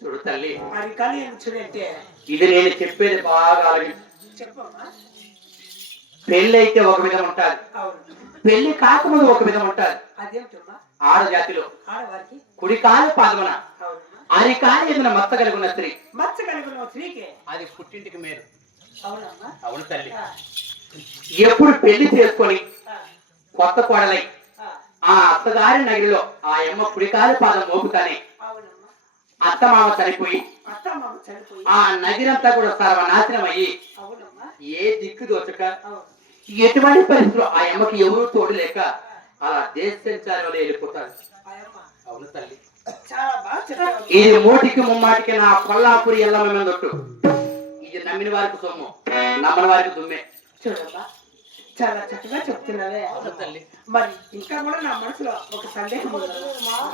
చూడు తల్లి, ఇది నేను చెప్పేది బాగా చెప్పమ్మా. పెళ్లి అయితే ఒక విధం ఉంటాది, పెళ్లి కాకముందు ఒక విధం ఉంటాది. ఆడ జాతిలో కుడి కాలు పాదమున అరికాలు ఏదైనా మచ్చ కలిగి ఉన్న స్త్రీ అది పుట్టింటికి మేలు. అవును తల్లి. ఎప్పుడు పెళ్లి చేసుకొని కొత్త కోడలై ఆ అత్తగారి నగిరిలో ఆ అమ్మ కుడికాలు పాదం మోపుతానే అత్తమామ చనిపోయి ఆ నగిరంతా కూడా సర్వనాశనం అయ్యి ఏ దిక్కు దోచక ఎటువంటి పరిస్థితుల్లో ఆ అమ్మకి ఎవరు తోడు లేక అలా దేశ సంచారంలో వెళ్ళిపోతారు. అవును తల్లి. ఇది మూటికి ముమ్మాటికి నా కొల్లాపురి ఎల్లమ్మ మీద ఒట్టు. ఇది నమ్మిన వారికి సొమ్ము, నమ్మని వారికి దుమ్మే. చూడమ్మా, చాలా చక్కగా చెప్తున్నావే. అవును తల్లి. మరి ఇంకా కూడా నా మనసులో ఒక సందేహం.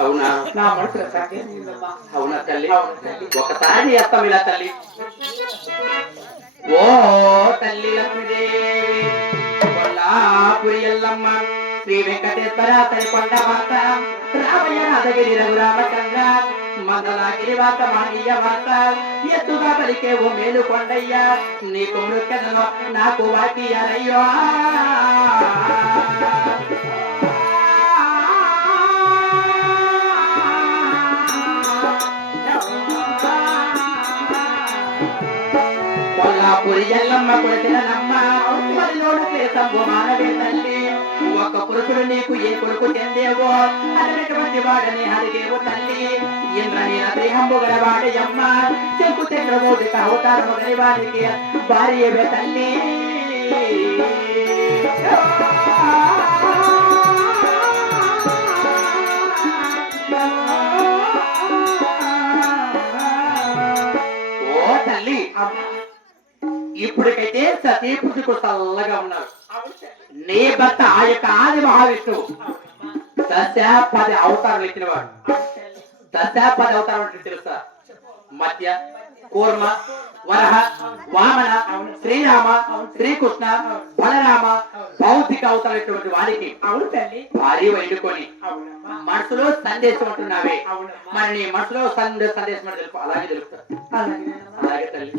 అవునా? నా మనసులో సందేహం ఉందమ్మా. అవునా తల్లి? ఒకసారి చేస్తాం ఇలా తల్లి. ఓ తల్లి లక్ష్మీదేవి కొల్లాపురి ఎల్లమ్మ శ్రీ వెంకటేశ్వర తరికొండ మాత రామయ్య నాదగిరి రఘురామచంద్ర మందలాగిరి వాత మానీయ వాత ఎత్తుగా పలికే ఓ మేలు కొండయ్య నీకు మృత్యను నాకు వాటియారయ్యో. కొల్లాపురి ఎల్లమ్మ కొడుకుల నమ్మ మరిలోడు కేసంబు మానవే తల్లి. ఒక పురుషుడు నీకు ఏ కొడుకు చెందేవో అటువంటి వాడని అడిగేవో తల్లి. ఇంద్రనీల దేహంబు గలవాడి అమ్మ చెక్కు చంద్రమూర్తి అవతారము గలివానికి భార్యవే తల్లి. ఓ తల్లి, ఇప్పటికైతే సతీ పురుషుకు చల్లగా ఉన్నారు. నీ భర్త ఆ యొక్క ఆది మహావిష్ణువు 10 అవతారాలు ఎత్తిన వాడు. 10 అవతారాలు అంటే తెలుసా? మధ్య, కూర్మ, వరహ, వామన, శ్రీరామ, శ్రీకృష్ణ, బలరామ, భౌతిక అవతారటువంటి వారికి భార్య వండుకొని మనసులో సందేశం అంటున్నావే. మరి నీ మనసులో సందేశం అంటే తెలుపు. అలాగే తెలుపుతా. అలాగే తల్లి.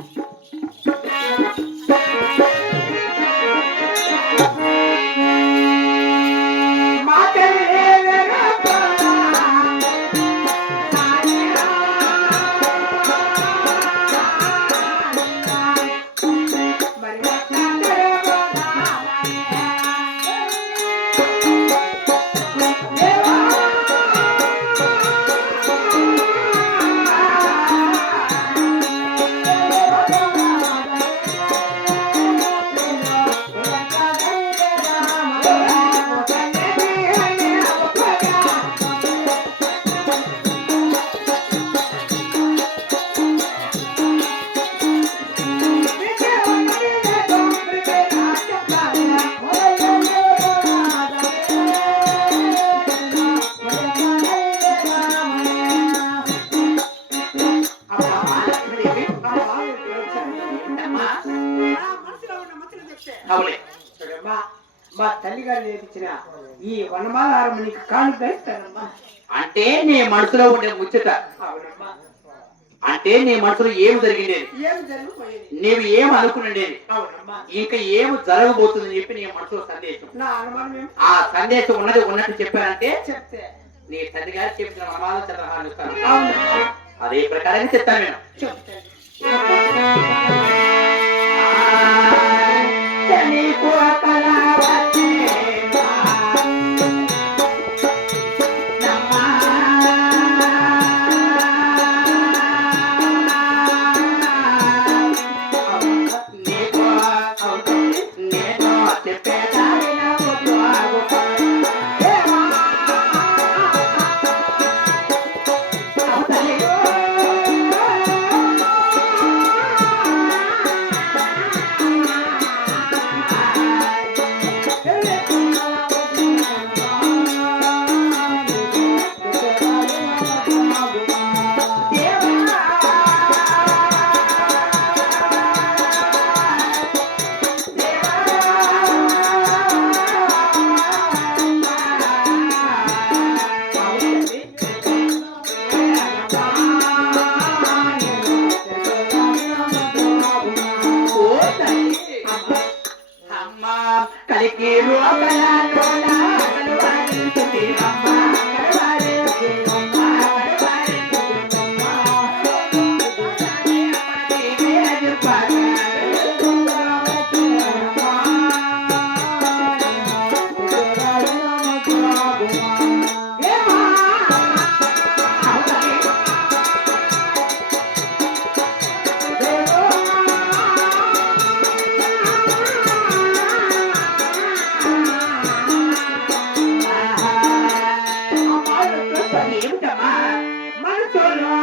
మా తల్లిగారు నేర్పించిన ఈ వనమాలారం నీకు కానుకైస్తానమ్మా. అంటే నీ మనసులో ఉండే ముచ్చట, అంటే నీ మనసులో ఏమి జరిగిండేది, నీవు ఏమి అనుకునేది, ఇంకా ఏమి జరగబోతుందని చెప్పి నీ మనసులో సందేశం. ఆ సందేశం ఉన్నది ఉన్నట్టు చెప్పానంటే నీ తండ్రి గారు చెప్పిన వనమాల చంద్రహాన్ని ఇస్తాను. అదే ప్రకారంగా చెప్తాను నేను. ఏమిటమ్మా మనసులో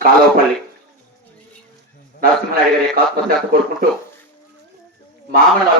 కాలువపల్లి నరసింహనాయుడు గారి ఆత్మశాంతి కోరుకుంటూ మామూలు